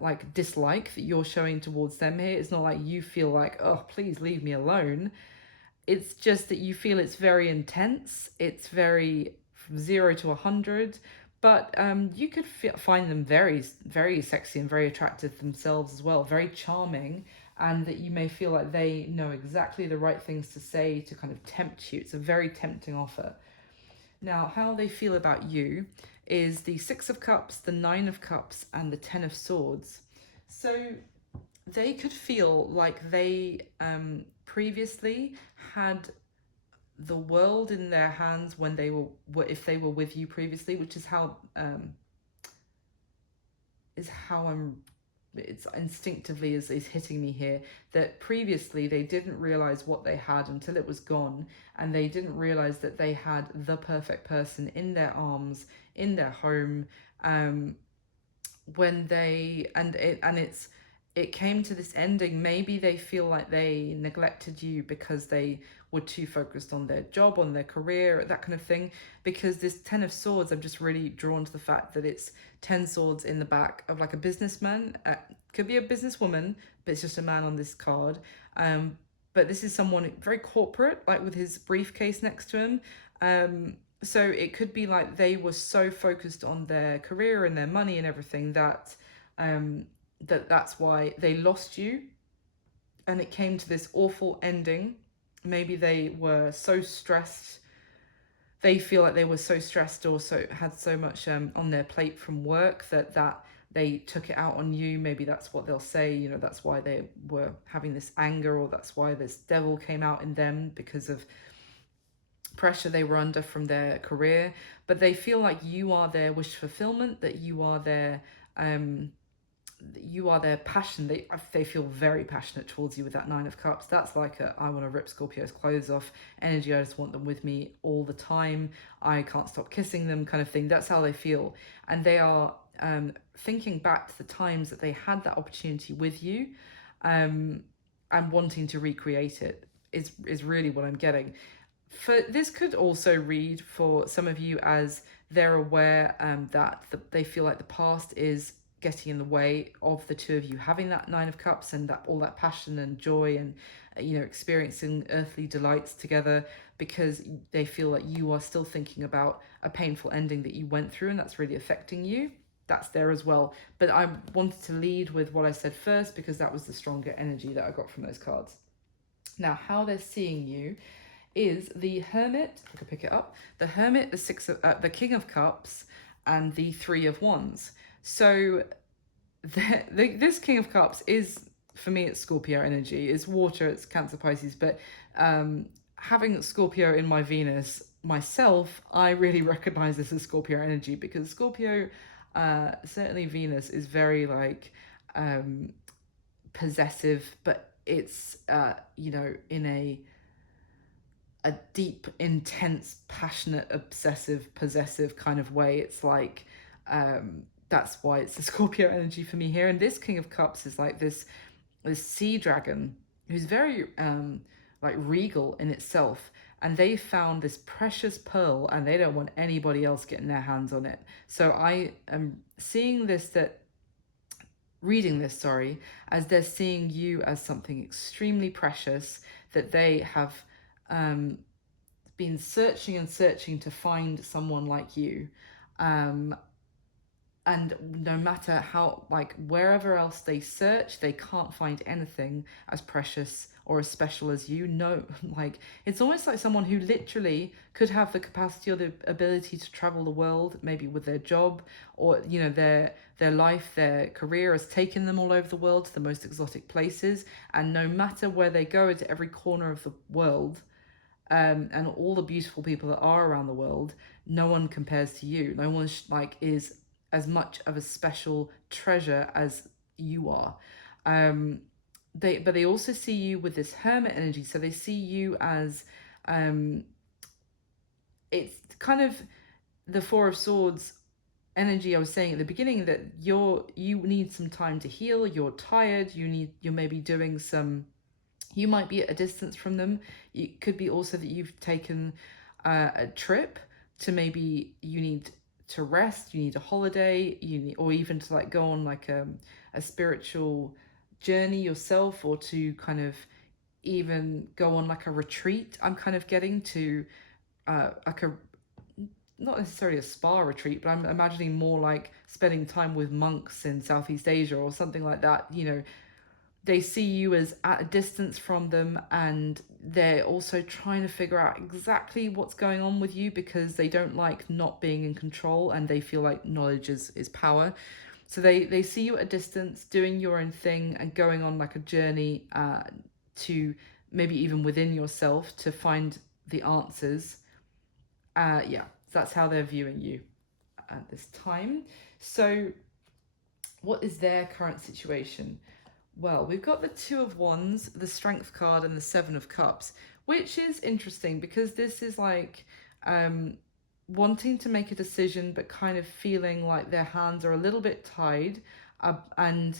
like dislike that you're showing towards them here. It's not like you feel like, oh, please leave me alone. It's just that you feel it's very intense. It's very from 0 to 100. But you could find them very, very sexy and very attractive themselves as well, very charming, and that you may feel like they know exactly the right things to say to kind of tempt you. It's a very tempting offer. Now, how they feel about you is the 6 of Cups, the 9 of Cups, and the 10 of Swords. So they could feel like they previously had the world in their hands when they if they were with you previously, which is how it's instinctively is hitting me here, that previously they didn't realize what they had until it was gone, and they didn't realize that they had the perfect person in their arms, in their home, when it came to this ending. Maybe they feel like they neglected you because they were too focused on their job, on their career, that kind of thing. Because this 10 of Swords, I'm just really drawn to the fact that it's 10 swords in the back of like a businessman. Could be a businesswoman, but it's just a man on this card. But this is someone very corporate, like with his briefcase next to him. So it could be like they were so focused on their career and their money and everything that that's why they lost you, and it came to this awful ending. Maybe they were so stressed they feel like they were so stressed or so had so much on their plate from work that they took it out on you. Maybe that's what they'll say, you know, that's why they were having this anger, or that's why this devil came out in them, because of pressure they were under from their career. But they feel like you are their wish fulfillment, that um you are their passion. They feel very passionate towards you with that Nine of Cups. That's like a I want to rip Scorpio's clothes off energy. I just want them with me all the time. I can't stop kissing them kind of thing. That's how they feel. And they are thinking back to the times that they had that opportunity with you, um, and wanting to recreate it is really what I'm getting. For this could also read for some of you as they're aware that they feel like the past is getting in the way of the two of you having that Nine of Cups, and that all that passion and joy and you know, experiencing earthly delights together, because they feel like you are still thinking about a painful ending that you went through, and that's really affecting you. That's there as well. But I wanted to lead with what I said first, because that was the stronger energy that I got from those cards. Now, how they're seeing you is the Hermit. I can pick it up. The Hermit, the King of Cups, and the Three of Wands. So this King of Cups is, for me, it's Scorpio energy. It's water. It's Cancer, Pisces. But having Scorpio in my Venus myself, I really recognize this as Scorpio energy, because Scorpio, certainly Venus, is very like possessive, but it's you know, in a deep, intense, passionate, obsessive, possessive kind of way. It's like that's why it's the Scorpio energy for me here. And this King of Cups is like this sea dragon who's very like regal in itself, and they found this precious pearl and they don't want anybody else getting their hands on it. So I am seeing this, that reading this, sorry, as they're seeing you as something extremely precious, that they have been searching and searching to find someone like you. And no matter how, like, wherever else they search, they can't find anything as precious or as special as you. No, like, it's almost like someone who literally could have the capacity or the ability to travel the world, maybe with their job, or you know, their life, their career has taken them all over the world to the most exotic places, and no matter where they go, to every corner of the world, and all the beautiful people that are around the world, no one compares to you. No one like is as much of a special treasure as you are. But they also see you with this Hermit energy, so they see you as it's kind of the Four of Swords energy I was saying at the beginning, that you need some time to heal. You're tired. You're maybe doing some. You might be at a distance from them. It could be also that you've taken a trip to, maybe you need to rest, you need a holiday, or even to like go on like a spiritual journey yourself, or to kind of even go on like a retreat. I'm kind of getting to like a, not necessarily a spa retreat, but I'm imagining more like spending time with monks in Southeast Asia or something like that. You know, they see you as at a distance from them, and they're also trying to figure out exactly what's going on with you, because they don't like not being in control, and they feel like knowledge is power. So they see you at a distance doing your own thing and going on like a journey to maybe even within yourself to find the answers. Yeah, that's how they're viewing you at this time. So what is their current situation? Well, we've got the Two of Wands, the Strength card, and the Seven of Cups, which is interesting because this is like wanting to make a decision, but kind of feeling like their hands are a little bit tied, and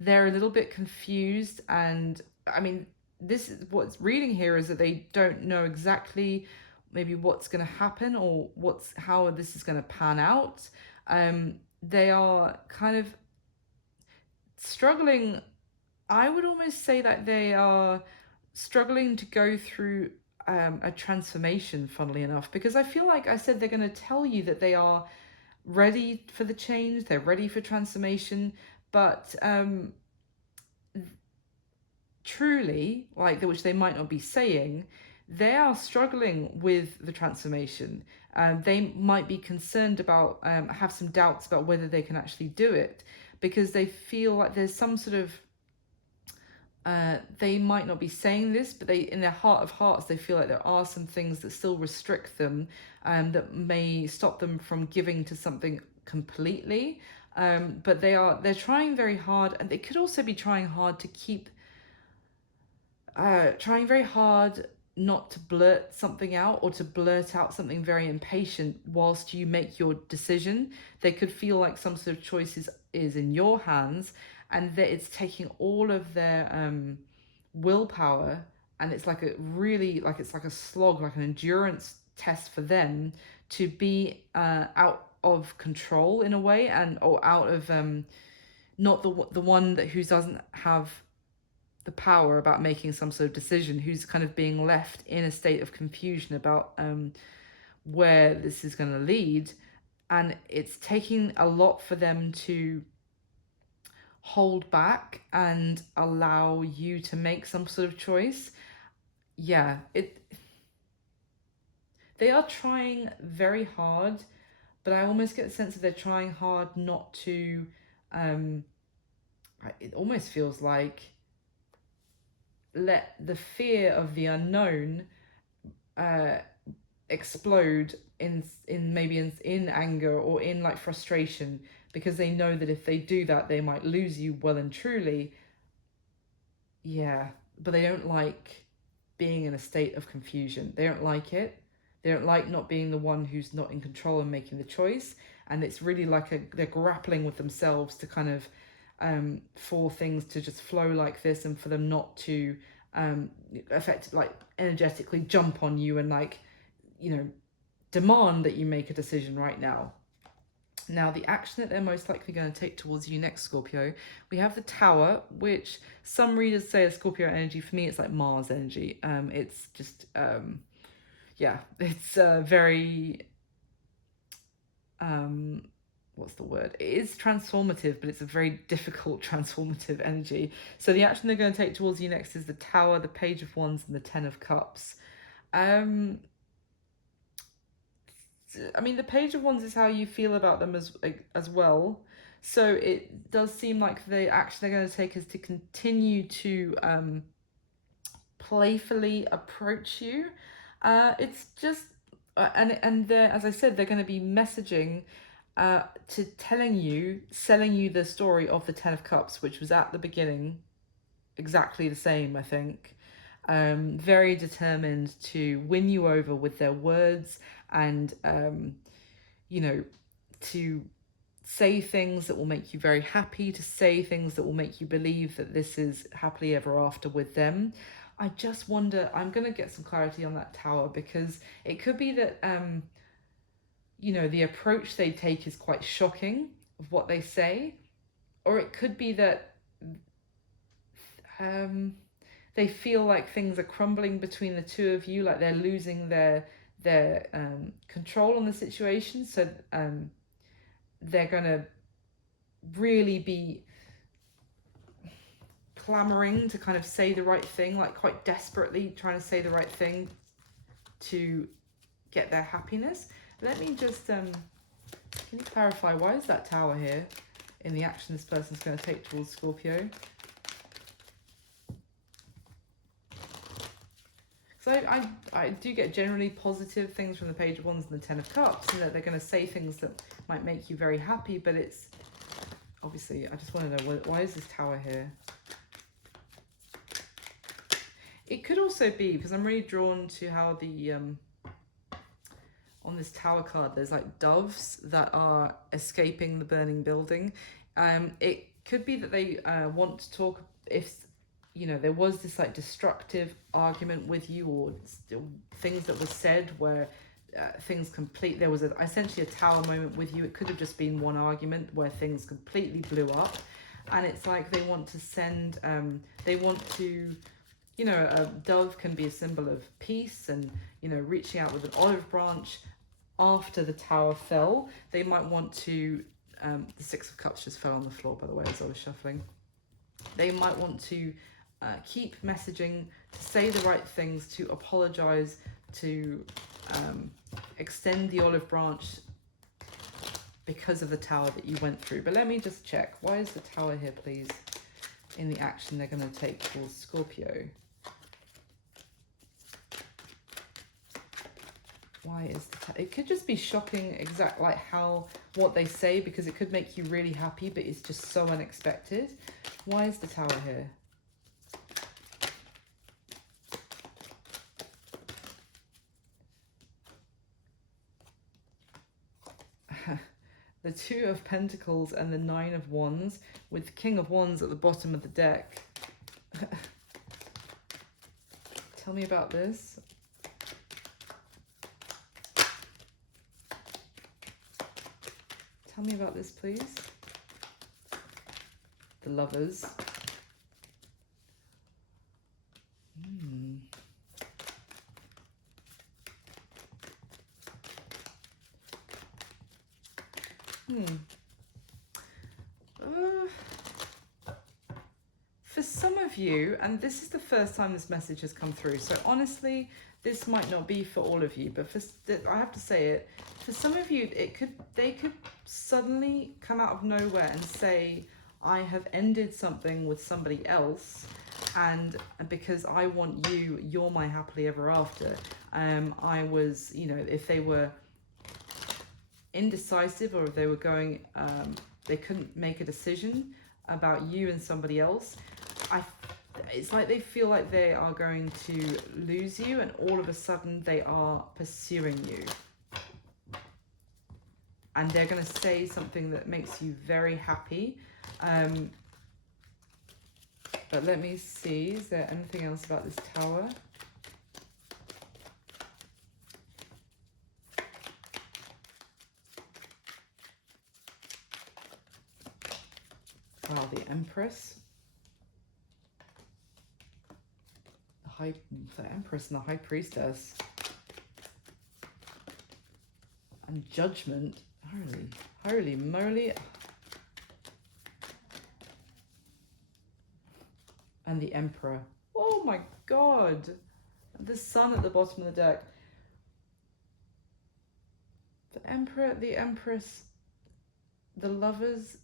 they're a little bit confused. And I mean, this is what's reading here, is that they don't know exactly maybe what's going to happen, or how this is going to pan out. They are kind of struggling. I would almost say that they are struggling to go through a transformation, funnily enough, because I feel like I said they're going to tell you that they are ready for the change, they're ready for transformation, but truly, like, which they might not be saying, they are struggling with the transformation. They might be concerned about, have some doubts about whether they can actually do it, because they feel like there's some sort of, they might not be saying this, but they, in their heart of hearts, they feel like there are some things that still restrict them, that may stop them from giving to something completely. But they're trying very hard, and they could also be trying hard to keep, trying very hard not to blurt something out, or to blurt out something very impatient whilst you make your decision. They could feel like some sort of choice is in your hands, and that it's taking all of their willpower, and it's like a really, like, it's like a slog, like an endurance test for them to be out of control in a way, and or out of not the one that who doesn't have the power about making some sort of decision, who's kind of being left in a state of confusion about where this is going to lead. And it's taking a lot for them to hold back and allow you to make some sort of choice. Yeah, they are trying very hard, but I almost get the sense that they're trying hard not to, it almost feels like, let the fear of the unknown explode in maybe in anger, or in like frustration, because they know that if they do that, they might lose you well and truly. Yeah, but they don't like being in a state of confusion. They don't like it. They don't like not being the one who's not in control and making the choice. And it's really like they're grappling with themselves to kind of, for things to just flow like this, and for them not to affect, like, energetically jump on you and, like, demand that you make a decision right now. Now, the action that they're most likely going to take towards you next, Scorpio, we have the Tower, which some readers say is Scorpio energy. For me, it's like Mars energy. It's just, yeah, it's very, what's the word? It is transformative, but it's a very difficult transformative energy. So the action they're going to take towards you next is the Tower, the Page of Wands, and the Ten of Cups. I mean, the Page of Wands is how you feel about them as well. So it does seem like the action they're going to take is to continue to playfully approach you. It's just, and as I said, they're going to be messaging, to selling you the story of the Ten of Cups, which was at the beginning exactly the same, I think. Very determined to win you over with their words, and to say things that will make you very happy, to say things that will make you believe that this is happily ever after with them. I just wonder, I'm going to get some clarity on that Tower, because it could be that the approach they take is quite shocking of what they say, or it could be that they feel like things are crumbling between the two of you, like they're losing their control on the situation. So they're going to really be clamoring to kind of say the right thing, like quite desperately trying to say the right thing to get their happiness. Let me just, can you clarify, why is that Tower here in the action this person's going to take towards Scorpio? So I do get generally positive things from the Page of Wands and the Ten of Cups, and that they're going to say things that might make you very happy, but it's, obviously, I just want to know, why is this Tower here? It could also be, because I'm really drawn to how the, on this Tower card, there's like doves that are escaping the burning building. It could be that they want to talk, if there was this like destructive argument with you, or things that were said where there was essentially a Tower moment with you. It could have just been one argument where things completely blew up, and it's like they want to send, they want to, a dove can be a symbol of peace, and reaching out with an olive branch after the Tower fell. They might want to, the Six of Cups just fell on the floor, by the way, as I was shuffling. They might want to keep messaging, to say the right things, to apologize, to extend the olive branch because of the tower that you went through. But let me just check. Why is the tower here, please, in the action they're going to take towards Scorpio? Why is the it could just be shocking, exact like what they say, because it could make you really happy, but it's just so unexpected. Why is the tower here? The Two of Pentacles and the Nine of Wands with the King of Wands at the bottom of the deck. Tell me about this. Tell me about this, please. The Lovers. For some of you, and this is the first time this message has come through, so honestly, this might not be for all of you, but I have to say it, for some of you, they could suddenly come out of nowhere and say, I have ended something with somebody else, and because I want you, you're my happily ever after. I was, you know, if they were indecisive, or if they were going, they couldn't make a decision about you and somebody else, it's like they feel like they are going to lose you, and all of a sudden they are pursuing you. And they're going to say something that makes you very happy. But let me see, is there anything else about this tower? Wow, the Empress. The Empress and the High Priestess. And Judgment. Holy moly. And the Emperor. Oh my God. The Sun at the bottom of the deck. The Emperor, the Empress, the Lovers.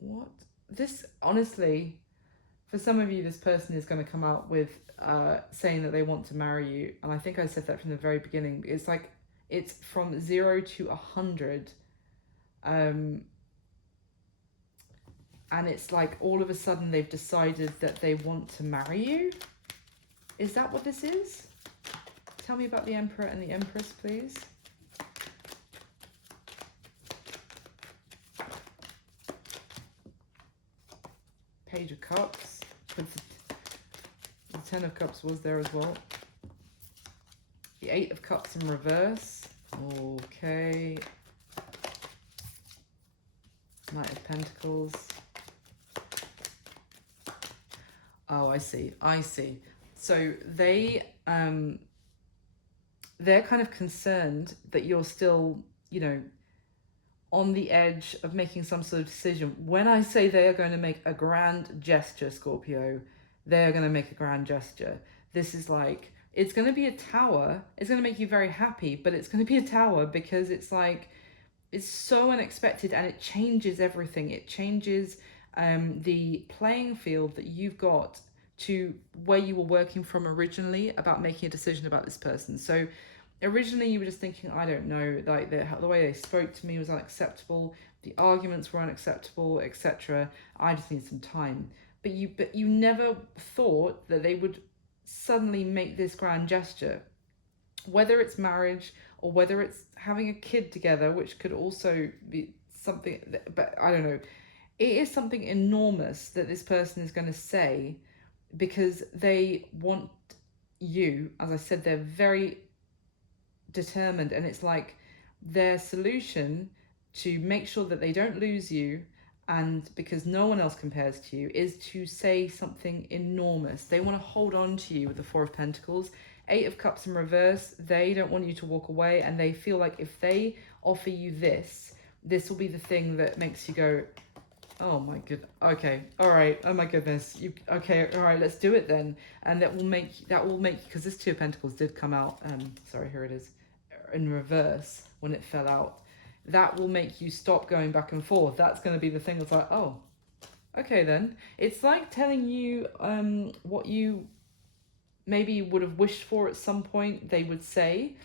What? This, honestly, for some of you, this person is going to come out with saying that they want to marry you. And I think I said that from the very beginning. It's like, it's from 0 to 100. And it's like all of a sudden they've decided that they want to marry you. Is that what this is? Tell me about the Emperor and the Empress, please. Page of Cups. The Ten of Cups was there as well. The Eight of Cups in reverse. Okay. Knight of Pentacles. Oh, I see. So they're kind of concerned that you're still, you know, on the edge of making some sort of decision. When I say they are going to make a grand gesture, Scorpio, they're going to make a grand gesture. This is like, it's going to be a tower. It's going to make you very happy, but it's going to be a tower because it's like, it's so unexpected and it changes everything. It changes the playing field that you've got to where you were working from originally about making a decision about this person. So originally you were just thinking, I don't know, like the way they spoke to me was unacceptable, the arguments were unacceptable, etc. I just need some time. But you never thought that they would suddenly make this grand gesture, whether it's marriage or whether it's having a kid together, which could also be something, but I don't know. It is something enormous that this person is going to say because they want you. As I said, they're very determined, and it's like their solution to make sure that they don't lose you, and because no one else compares to you, is to say something enormous. They want to hold on to you with the Four of Pentacles. Eight of Cups in reverse, they don't want you to walk away, and they feel like if they offer you this will be the thing that makes you go, Oh my good. Okay. All right. Oh my goodness. You okay? All right. Let's do it then. And that will make because this Two of Pentacles did come out. Sorry, here it is, in reverse when it fell out. That will make you stop going back and forth. That's going to be the thing that's like, oh, okay then. It's like telling you what you maybe would have wished for at some point. They would say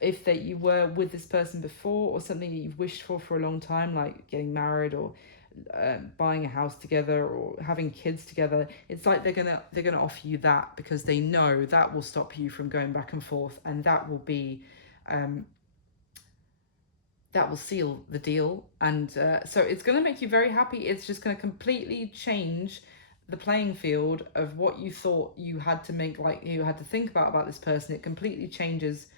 if that you were with this person before, or something that you've wished for a long time, like getting married or buying a house together or having kids together. It's like they're gonna offer you that because they know that will stop you from going back and forth, and that will be that will seal the deal. And so it's going to make you very happy. It's just going to completely change the playing field of what you thought you had to make, like you had to think about this person. It completely changes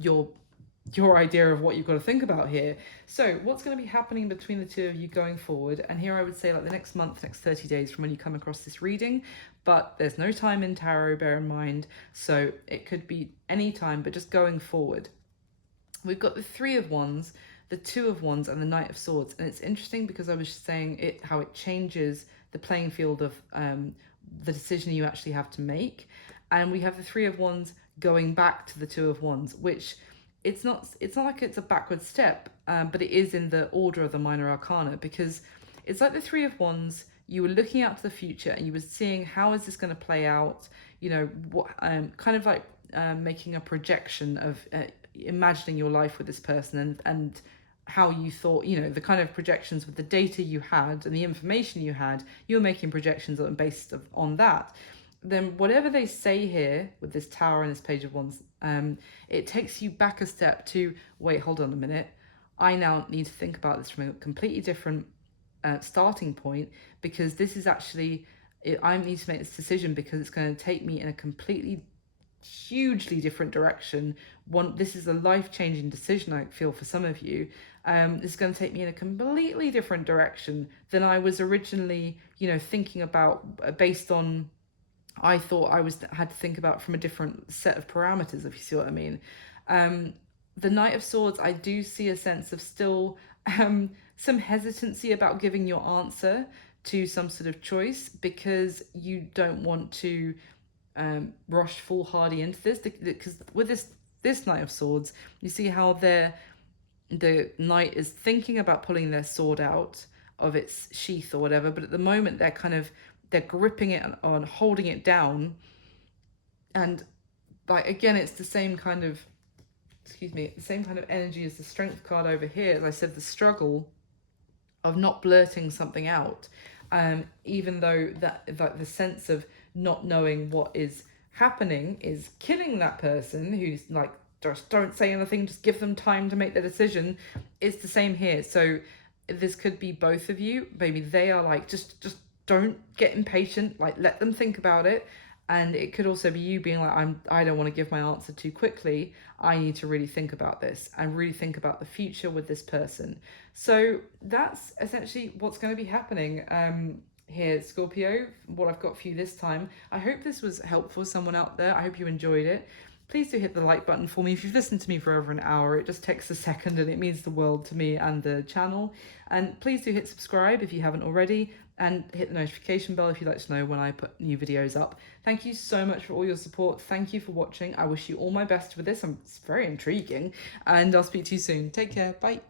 your idea of what you've got to think about here. So what's going to be happening between the two of you going forward? And here I would say like the next month, next 30 days from when you come across this reading, but there's no time in tarot, bear in mind. So it could be any time, but just going forward. We've got the Three of Wands, the Two of Wands, and the Knight of Swords. And it's interesting because I was saying how it changes the playing field of the decision you actually have to make. And we have the Three of Wands going back to the Two of Wands, which it's not like it's a backward step, but it is in the order of the minor arcana, because it's like the Three of Wands. You were looking out to the future and you were seeing how is this going to play out. You know what, kind of like making a projection of imagining your life with this person, and how you thought, you know, the kind of projections with the data you had and the information you had, you were making projections based on that. Then whatever they say here with this Tower and this Page of Wands, it takes you back a step to, wait, hold on a minute. I now need to think about this from a completely different starting point, because this is actually, I need to make this decision because it's going to take me in a completely hugely different direction. This is a life-changing decision, I feel, for some of you. This is going to take me in a completely different direction than I was originally, you know, thinking about, based on, I thought had to think about from a different set of parameters, if you see what I mean. The Knight of Swords, I do see a sense of still some hesitancy about giving your answer to some sort of choice, because you don't want to rush foolhardy into this, because with this Knight of Swords, you see how the knight is thinking about pulling their sword out of its sheath or whatever, but at the moment they're gripping it on holding it down. And like, again, it's the same kind of the same kind of energy as the Strength card over here. As I said, the struggle of not blurting something out, even though that, like, the sense of not knowing what is happening is killing that person who's like, just don't say anything, just give them time to make their decision. It's the same here. So this could be both of you. Maybe they are like, just don't get impatient, like let them think about it. And it could also be you being like, I don't want to give my answer too quickly. I need to really think about this and really think about the future with this person. So that's essentially what's going to be happening here, Scorpio, what I've got for you this time. I hope this was helpful for someone out there. I hope you enjoyed it. Please do hit the like button for me. If you've listened to me for over an hour, it just takes a second and it means the world to me and the channel. And please do hit subscribe if you haven't already, and hit the notification bell if you'd like to know when I put new videos up. Thank you so much for all your support. Thank you for watching. I wish you all my best with this. It's very intriguing, and I'll speak to you soon. Take care. Bye.